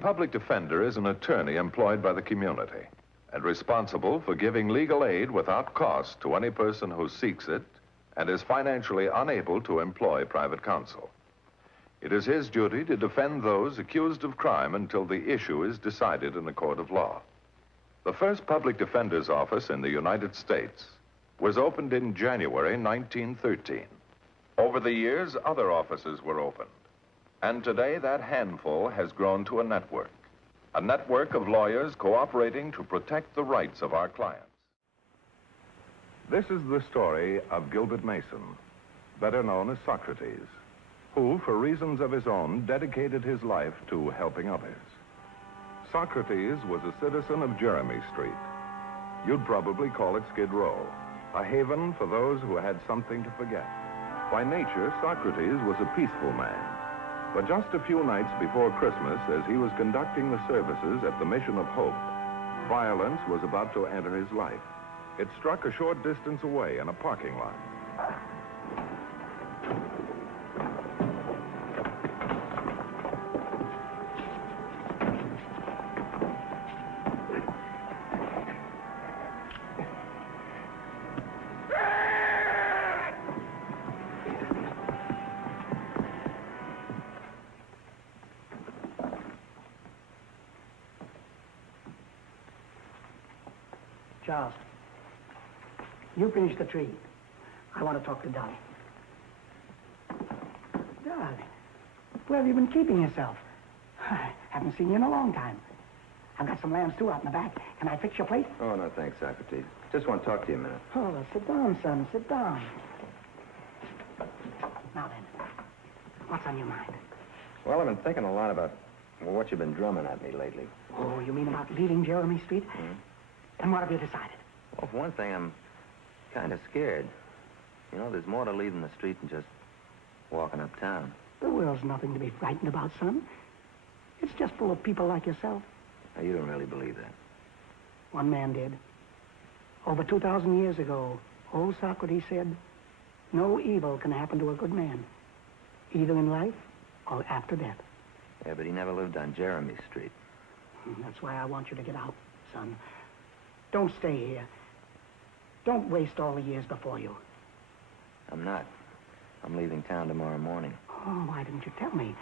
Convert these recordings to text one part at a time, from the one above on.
public defender is an attorney employed by the community and responsible for giving legal aid without cost to any person who seeks it and is financially unable to employ private counsel. It is his duty to defend those accused of crime until the issue is decided in a court of law. The first public defender's office in the United States was opened in January 1913. Over the years, other offices were opened. And today, that handful has grown to a network of lawyers cooperating to protect the rights of our clients. This is the story of Gilbert Mason, better known as Socrates, who, for reasons of his own, dedicated his life to helping others. Socrates was a citizen of Jeremy Street. You'd probably call it Skid Row, a haven for those who had something to forget. By nature, Socrates was a peaceful man. But just a few nights before Christmas, as he was conducting the services at the Mission of Hope, violence was about to enter his life. It struck a short distance away in a parking lot. Charles, you finish the tree. I want to talk to Dolly. Dolly, where have you been keeping yourself? I haven't seen you in a long time. I've got some lambs, too, out in the back. Can I fix your plate? Oh, no, thanks, Socrates. Just want to talk to you a minute. Oh, sit down, son. Sit down. Now then, what's on your mind? Well, I've been thinking a lot about what you've been drumming at me lately. Oh, you mean about leaving Jeremy Street? Mm-hmm. And what have you decided? Well, for one thing, I'm kind of scared. You know, there's more to leaving the street than just walking uptown. The world's nothing to be frightened about, son. It's just full of people like yourself. Now, you don't really believe that. One man did. Over 2,000 years ago, old Socrates said, no evil can happen to a good man, either in life or after death. Yeah, but he never lived on Jeremy Street. That's why I want you to get out, son. Don't stay here. Don't waste all the years before you. I'm not. I'm leaving town tomorrow morning. Oh, why didn't you tell me?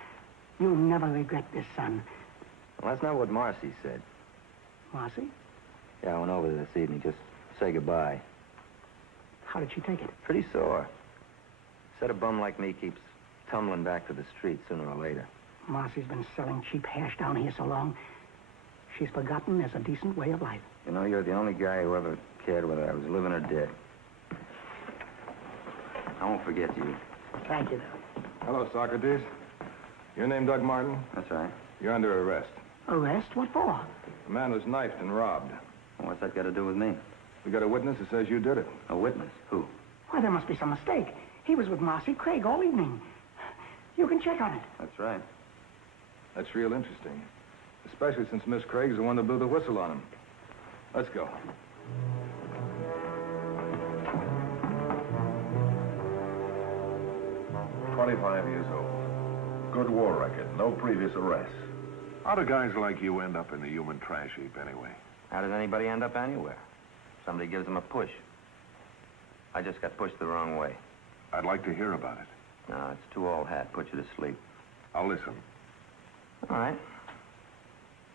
You'll never regret this, son. Well, that's not what Marcy said. Marcy? Yeah, I went over there this evening. Just say goodbye. How did she take it? Pretty sore. Said a bum like me keeps tumbling back to the street sooner or later. Marcy's been selling cheap hash down here so long, she's forgotten there's a decent way of life. You know, you're the only guy who ever cared whether I was living or dead. I won't forget you. Thank you, though. Hello, Socrates. Your name Doug Martin? That's right. You're under arrest. Arrest? What for? A man was knifed and robbed. Well, what's that got to do with me? We got a witness that says you did it. A witness? Who? Why, there must be some mistake. He was with Marcy Craig all evening. You can check on it. That's right. That's real interesting. Especially since Miss Craig's the one that blew the whistle on him. Let's go. "25 years old. Good war record. No previous arrests. How do guys like you end up in the human trash heap anyway? How does anybody end up anywhere? Somebody gives them a push. I just got pushed the wrong way. I'd like to hear about it. No, it's too old hat. Put you to sleep. I'll listen. All right.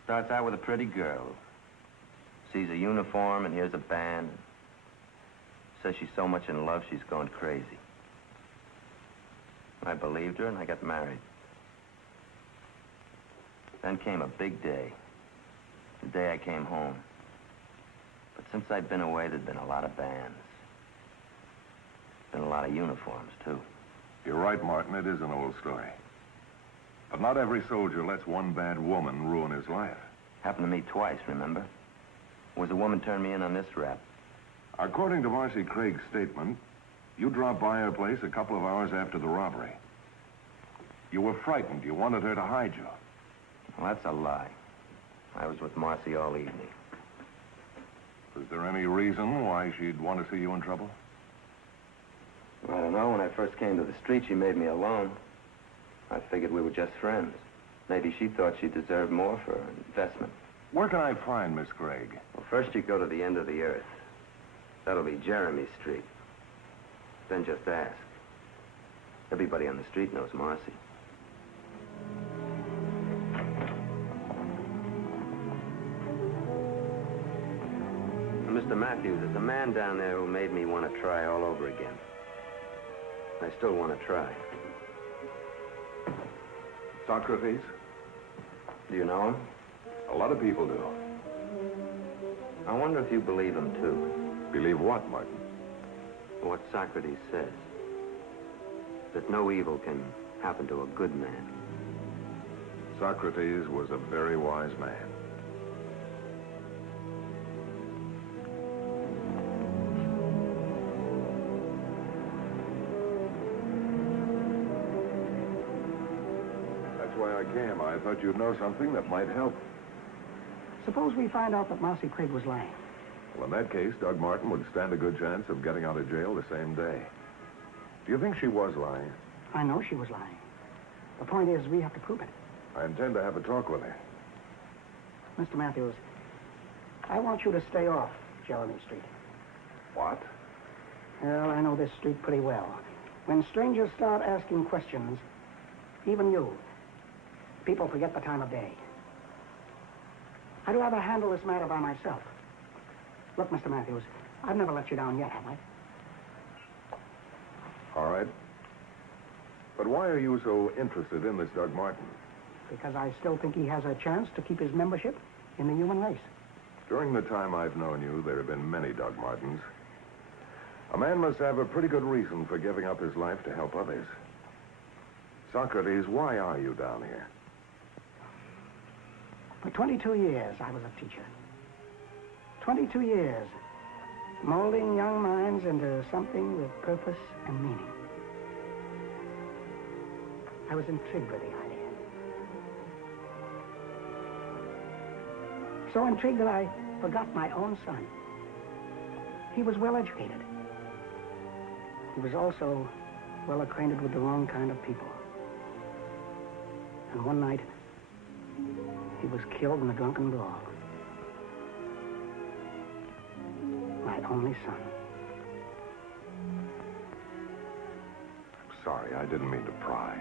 Starts out with a pretty girl. Sees a uniform and hears a band. Says she's so much in love she's going crazy. I believed her and I got married. Then came a big day. The day I came home. But since I've been away, there'd been a lot of bands. Been a lot of uniforms, too. You're right, Martin. It is an old story. But not every soldier lets one bad woman ruin his life. Happened to me twice, remember? Was a woman turned me in on this rap. According to Marcy Craig's statement, you dropped by her place a couple of hours after the robbery. You were frightened. You wanted her to hide you. Well, that's a lie. I was with Marcy all evening. Is there any reason why she'd want to see you in trouble? I don't know. When I first came to the street, she made me alone. I figured we were just friends. Maybe she thought she deserved more for her investment. Where can I find Miss Gregg? Well, first you go to the end of the earth. That'll be Jeremy Street. Then just ask. Everybody on the street knows Marcy. Now, Mr. Matthews, there's a man down there who made me want to try all over again. I still want to try. Socrates? Do you know him? A lot of people do. I wonder if you believe him, too. Believe what, Martin? What Socrates says. That no evil can happen to a good man. Socrates was a very wise man. That's why I came. I thought you'd know something that might help. Suppose we find out that Marcy Craig was lying. Well, in that case, Doug Martin would stand a good chance of getting out of jail the same day. Do you think she was lying? I know she was lying. The point is, we have to prove it. I intend to have a talk with her. Mr. Matthews, I want you to stay off Jeremy Street. What? Well, I know this street pretty well. When strangers start asking questions, even you, people forget the time of day. I'd rather handle this matter by myself. Look, Mr. Matthews, I've never let you down yet, have I? All right. But why are you so interested in this Doug Martin? Because I still think he has a chance to keep his membership in the human race. During the time I've known you, there have been many Doug Martins. A man must have a pretty good reason for giving up his life to help others. Socrates, why are you down here? For 22 years, I was a teacher. 22 years, molding young minds into something with purpose and meaning. I was intrigued with the idea. So intrigued that I forgot my own son. He was well educated. He was also well acquainted with the wrong kind of people. And one night, he was killed in a drunken brawl. My only son. I'm sorry, I didn't mean to pry.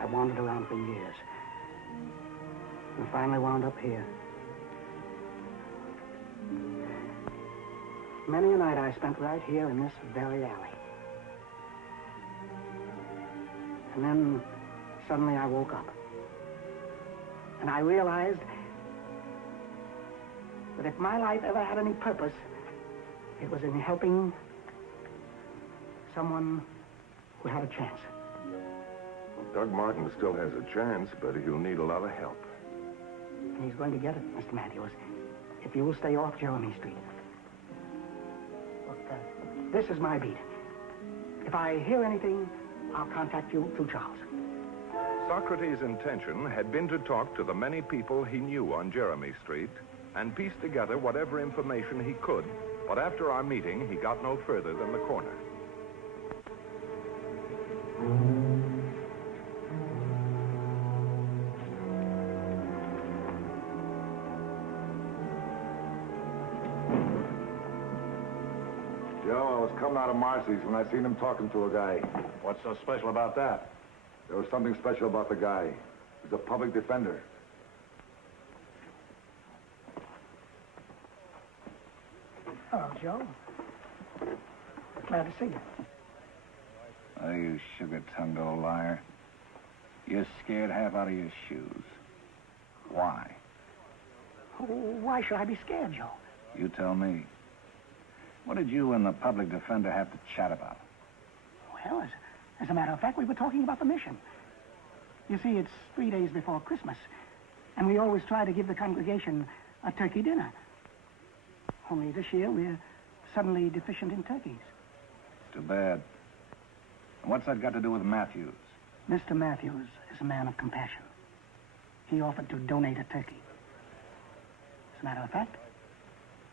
I wandered around for years. And finally wound up here. Many a night I spent right here in this very alley. And then suddenly I woke up. And I realized that if my life ever had any purpose, it was in helping someone who had a chance. Well, Doug Martin still has a chance, but he'll need a lot of help. And he's going to get it, Mr. Matthews, if you will stay off Jeremy Street. Look, this is my beat. If I hear anything, I'll contact you through Charles. Socrates' intention had been to talk to the many people he knew on Jeremy Street and piece together whatever information he could, but after our meeting, he got no further than the corner. Joe, I was coming out of Marcy's when I seen him talking to a guy. What's so special about that? There was something special about the guy. He's a public defender. Hello, Joe. Glad to see you. Oh, you sugar-tongued old liar. You're scared half out of your shoes. Why? Oh, why should I be scared, Joe? You tell me. What did you and the public defender have to chat about? Well, as a matter of fact, we were talking about the mission. You see, it's 3 days before Christmas, and we always try to give the congregation a turkey dinner. Only this year, we're suddenly deficient in turkeys. Too bad. And what's that got to do with Matthews? Mr. Matthews is a man of compassion. He offered to donate a turkey. As a matter of fact,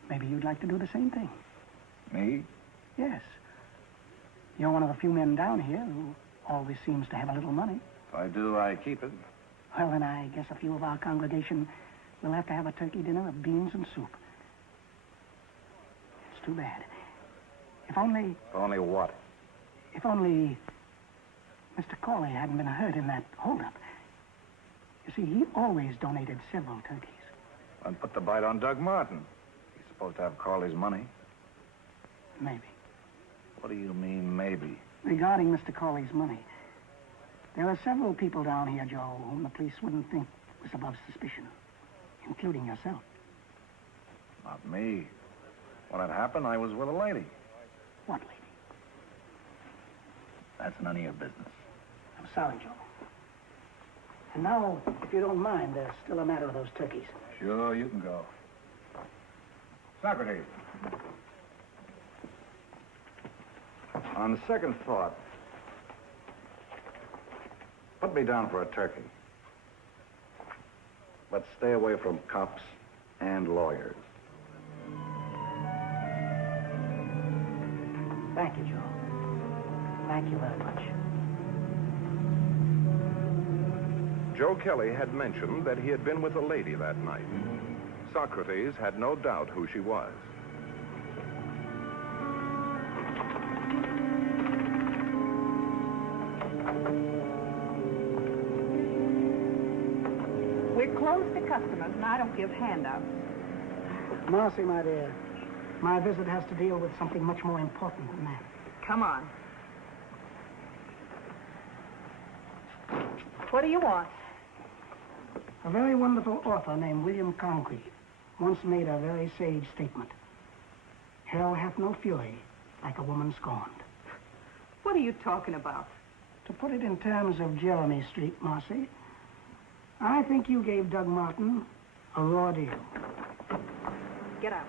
maybe you'd like to do the same thing. Me? Yes. You're one of the few men down here who always seems to have a little money. If I do, I keep it. Well, then I guess a few of our congregation will have to have a turkey dinner of beans and soup. It's too bad. If only... Only what? If only Mr. Corley hadn't been hurt in that holdup. You see, he always donated several turkeys. And put the bite on Doug Martin. He's supposed to have Carley's money. Maybe. What do you mean, maybe? Regarding Mr. Corley's money, there are several people down here, Joe, whom the police wouldn't think was above suspicion, including yourself. Not me. When it happened, I was with a lady. What lady? That's none of your business. I'm sorry, Joe. And now, if you don't mind, there's still a matter of those turkeys. Sure, you can go. Socrates. On second thought, put me down for a turkey. But stay away from cops and lawyers. Thank you, Joe. Thank you very much. Joe Kelly had mentioned that he had been with a lady that night. Socrates had no doubt who she was. We're closed to customers, and I don't give handouts. Marcy, my dear, my visit has to deal with something much more important than that. Come on. What do you want? A very wonderful author named William Congreve once made a very sage statement. Hell hath no fury like a woman scorned. What are you talking about? To put it in terms of Jeremy Street, Marcy, I think you gave Doug Martin a raw deal. Get out.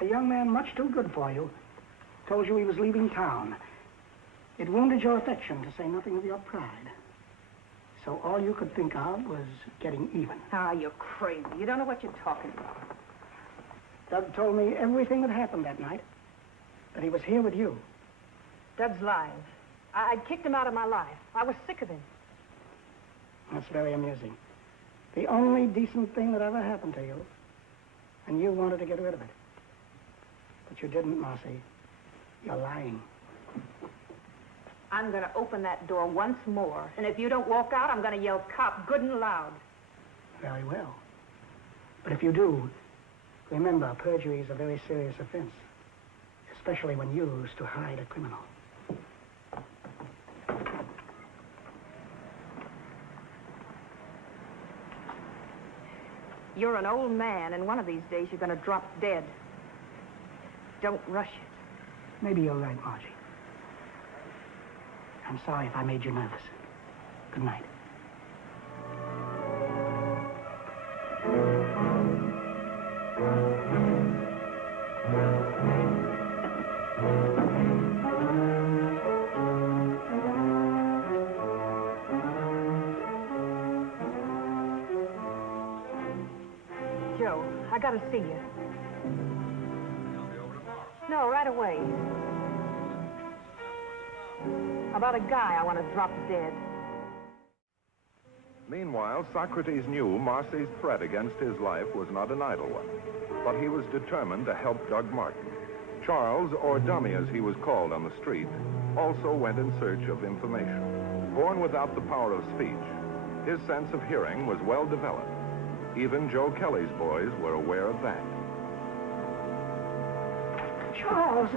A young man much too good for you told you he was leaving town. It wounded your affection, to say nothing of your pride. So all you could think of was getting even. Ah, you're crazy. You don't know what you're talking about. Doug told me everything that happened that night, that he was here with you. Doug's lying. I'd kicked him out of my life. I was sick of him. That's very amusing. The only decent thing that ever happened to you, and you wanted to get rid of it. But you didn't, Marcy. You're lying. I'm going to open that door once more, and if you don't walk out, I'm going to yell cop good and loud. Very well. But if you do, remember, perjury is a very serious offense, especially when used to hide a criminal. You're an old man, and one of these days you're going to drop dead. Don't rush it. Maybe you're right, Margie. I'm sorry if I made you nervous. Good night. Joe, I got to see you. No, right away. About a guy I want to drop dead. Meanwhile, Socrates knew Marcy's threat against his life was not an idle one, but he was determined to help Doug Martin. Charles, or Dummy as he was called on the street, also went in search of information. Born without the power of speech, his sense of hearing was well developed. Even Joe Kelly's boys were aware of that. Charles!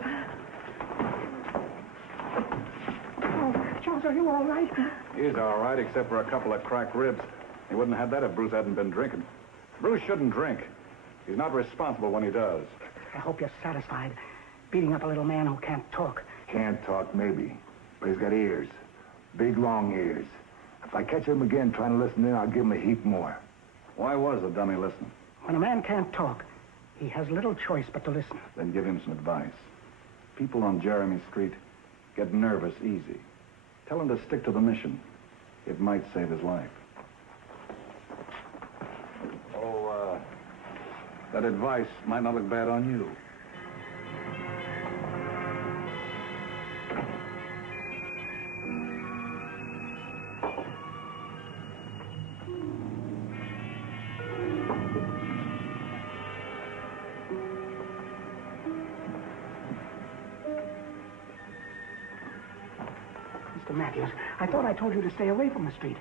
Charles, are you all right? He's all right, except for a couple of cracked ribs. He wouldn't have had that if Bruce hadn't been drinking. Bruce shouldn't drink. He's not responsible when he does. I hope you're satisfied, beating up a little man who can't talk. Can't talk, maybe. But he's got ears. Big, long ears. If I catch him again trying to listen in, I'll give him a heap more. Why was the dummy listening? When a man can't talk, he has little choice but to listen. Then give him some advice. People on Jeremy Street get nervous easy. Tell him to stick to the mission. It might save his life. Oh, that advice might not look bad on you. Matthews, I thought I told you to stay away from the street.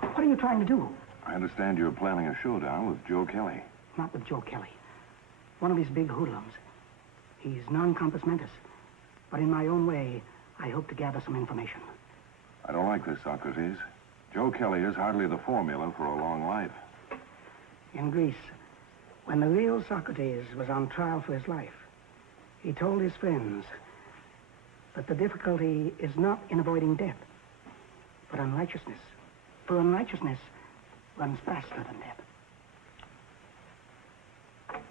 What are you trying to do? I understand you're planning a showdown with Joe Kelly. Not with Joe Kelly. One of his big hoodlums. He's non-compos mentis. But in my own way, I hope to gather some information. I don't like this, Socrates. Joe Kelly is hardly the formula for a long life. In Greece, when the real Socrates was on trial for his life, he told his friends that the difficulty is not in avoiding death, but unrighteousness. For unrighteousness runs faster than death.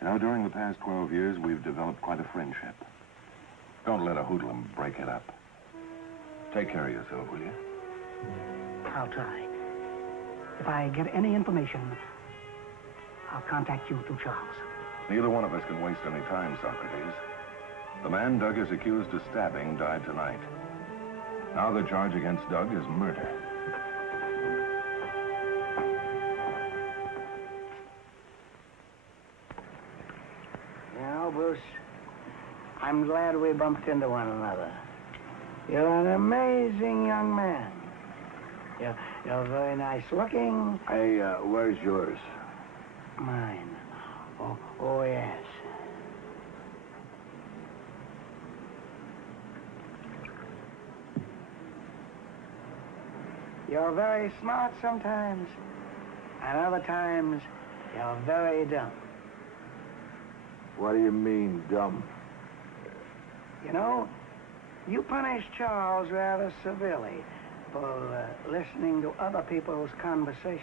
You know, during the past 12 years, we've developed quite a friendship. Don't let a hoodlum break it up. Take care of yourself, will you? I'll try. If I get any information, I'll contact you through Charles. Neither one of us can waste any time, Socrates. The man Doug is accused of stabbing died tonight. Now the charge against Doug is murder. Well, Bruce, I'm glad we bumped into one another. You're an amazing young man. You're very nice looking. Where's yours? Mine. Oh, yes. You're very smart sometimes, and other times you're very dumb. What do you mean, dumb? You know, you punished Charles rather severely for listening to other people's conversation.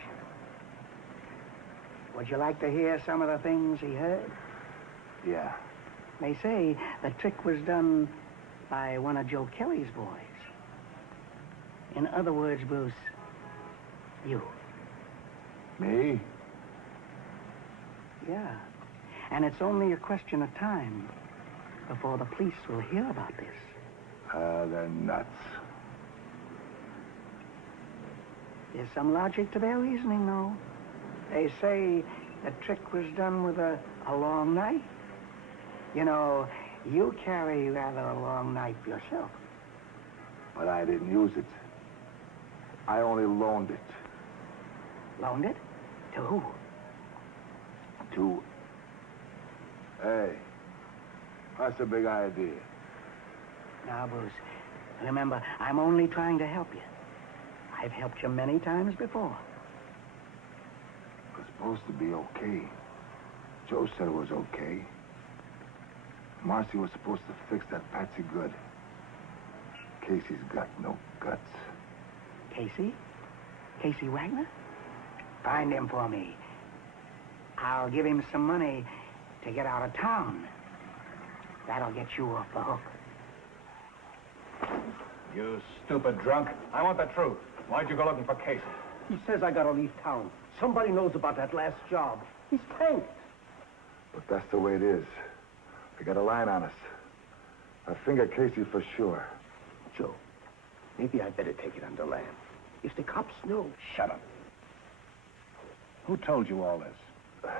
Would you like to hear some of the things he heard? Yeah. They say the trick was done by one of Joe Kelly's boys. In other words, Bruce, you. Me? Yeah. And it's only a question of time before the police will hear about this. They're nuts. There's some logic to their reasoning, though. They say the trick was done with a long knife. You know, you carry rather a long knife yourself. But I didn't use it. I only loaned it. Loaned it? To who? To... Hey, that's a big idea. Now, Bruce, remember, I'm only trying to help you. I've helped you many times before. It was supposed to be okay. Joe said it was okay. Marcy was supposed to fix that Patsy good. Casey's got no guts. Casey? Casey Wagner? Find him for me. I'll give him some money to get out of town. That'll get you off the hook. You stupid drunk. I want the truth. Why'd you go looking for Casey? He says I gotta leave town. Somebody knows about that last job. He's tanked. But that's the way it is. They got a line on us. I finger Casey for sure. Joe, maybe I better take it under land. If the cops know... Shut up. Who told you all this?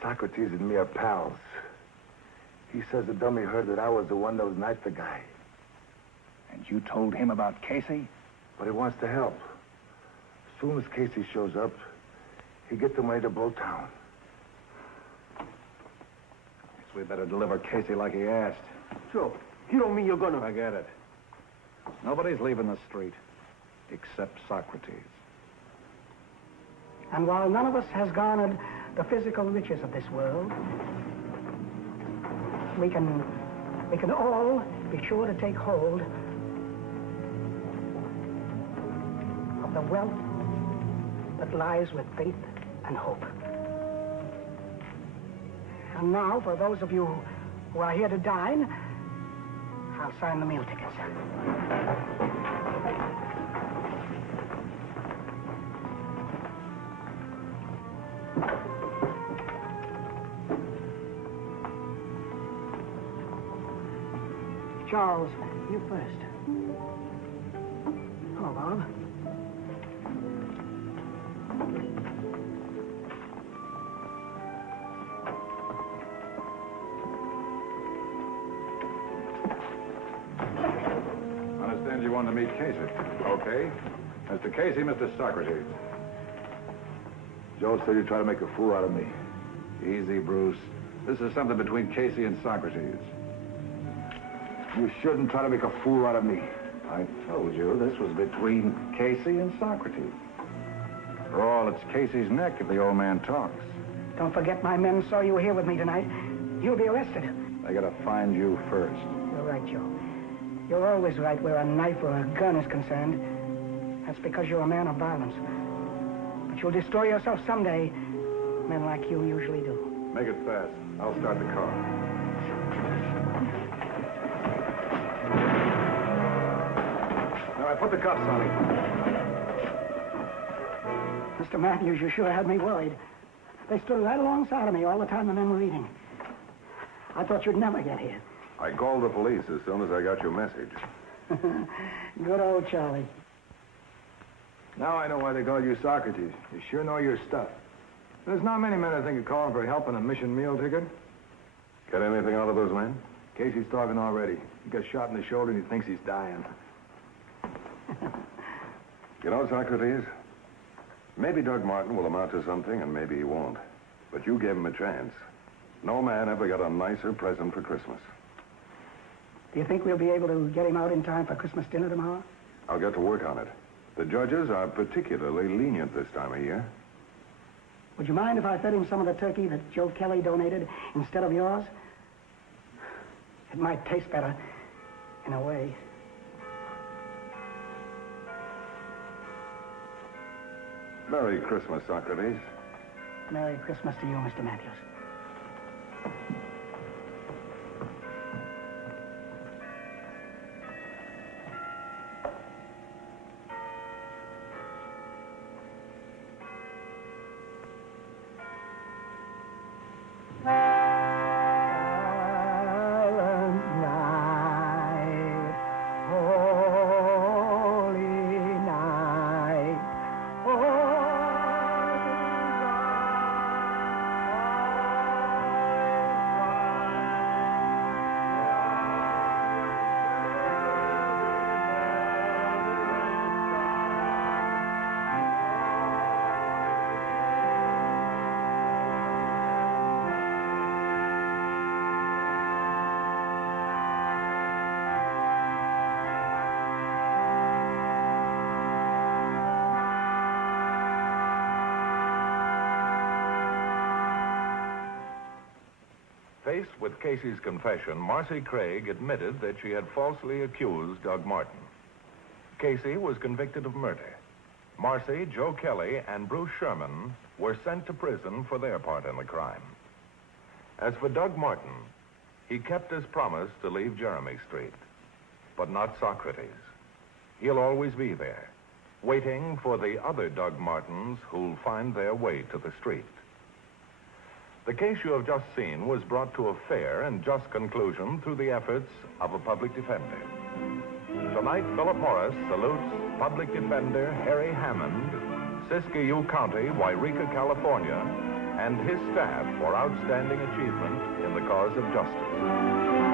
Socrates and me are pals. He says the dummy heard that I was the one that was knifed the guy. And you told him about Casey? But he wants to help. As soon as Casey shows up, he gets the money to blow town. Guess we better deliver Casey like he asked. Joe, you don't mean you're gonna... Forget it. Nobody's leaving the street, except Socrates. And while none of us has garnered the physical riches of this world, we can all be sure to take hold of the wealth that lies with faith and hope. And now, for those of you who are here to dine, I'll sign the meal tickets. Charles, you first. Hello, Bob. I understand you wanted to meet Casey. Okay. Mr. Casey, Mr. Socrates. Joe said you tried to make a fool out of me. Easy, Bruce. This is something between Casey and Socrates. You shouldn't try to make a fool out of me. I told you this was between Casey and Socrates. For all, it's Casey's neck if the old man talks. Don't forget my men saw you here with me tonight. You'll be arrested. They gotta find you first. You're right, Joe. You're always right where a knife or a gun is concerned. That's because you're a man of violence. But you'll destroy yourself someday. Men like you usually do. Make it fast. I'll start the car. All right, put the cuffs on him. Mr. Matthews, you sure had me worried. They stood right alongside of me all the time the men were eating. I thought you'd never get here. I called the police as soon as I got your message. Good old Charlie. Now I know why they call you Socrates. You sure know your stuff. There's not many men I think of calling for help on a mission meal ticket. Get anything out of those men? Casey's talking already. He got shot in the shoulder and he thinks he's dying. You know, Socrates, maybe Doug Martin will amount to something and maybe he won't. But you gave him a chance. No man ever got a nicer present for Christmas. Do you think we'll be able to get him out in time for Christmas dinner tomorrow? I'll get to work on it. The judges are particularly lenient this time of year. Would you mind if I fed him some of the turkey that Joe Kelly donated instead of yours? It might taste better, in a way. Merry Christmas, Socrates. Merry Christmas to you, Mr. Matthews. Faced with Casey's confession, Marcy Craig admitted that she had falsely accused Doug Martin. Casey was convicted of murder. Marcy, Joe Kelly, and Bruce Sherman were sent to prison for their part in the crime. As for Doug Martin, he kept his promise to leave Jeremy Street, but not Socrates. He'll always be there, waiting for the other Doug Martins who'll find their way to the street. The case you have just seen was brought to a fair and just conclusion through the efforts of a public defender. Tonight, Philip Morris salutes Public Defender Harry Hammond, Siskiyou County, Wairika, California, and his staff for outstanding achievement in the cause of justice.